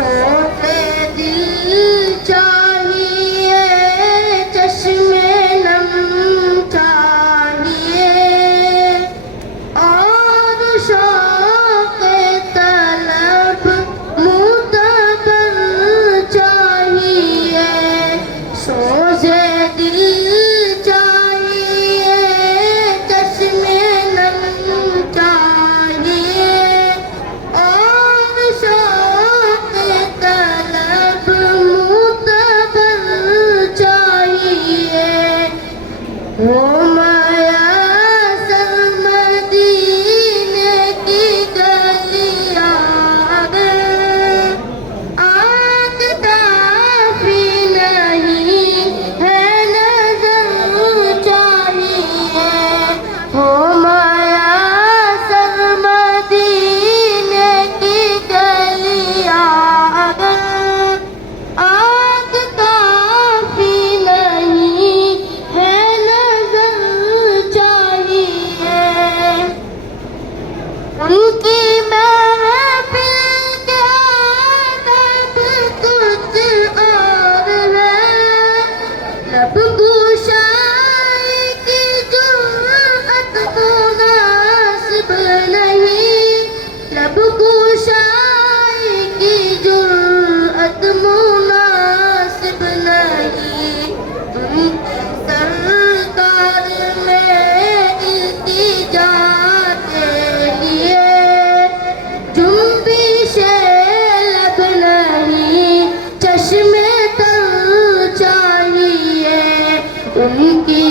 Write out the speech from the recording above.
सोते दिल चाहिए, चश्मे नम चाहिए, और शौक़ तलब मुतबर चाहिए। सोते दिल चाहिए, चश्मे नम चाहिए, और शौक़ तलब मुतबर चाहिए। वो मयसर मदीने की गलियां अगर आग काफी नहीं है, नजर चाहिए। वो मयसर मदीने की गलियां अगर आग काफी नहीं है, नजर चाहिए। उनकी महफिल के आदत कुछ और है, लब कुशाई की जुर्अत मुनासिब नहीं, लब कुशाई की जुर्अत मुनासिब नहीं। उनकी सरकार में इल्तिजा के लिए जुम्बिशे लब नहीं, चश्मे तर चाहिए। उनकी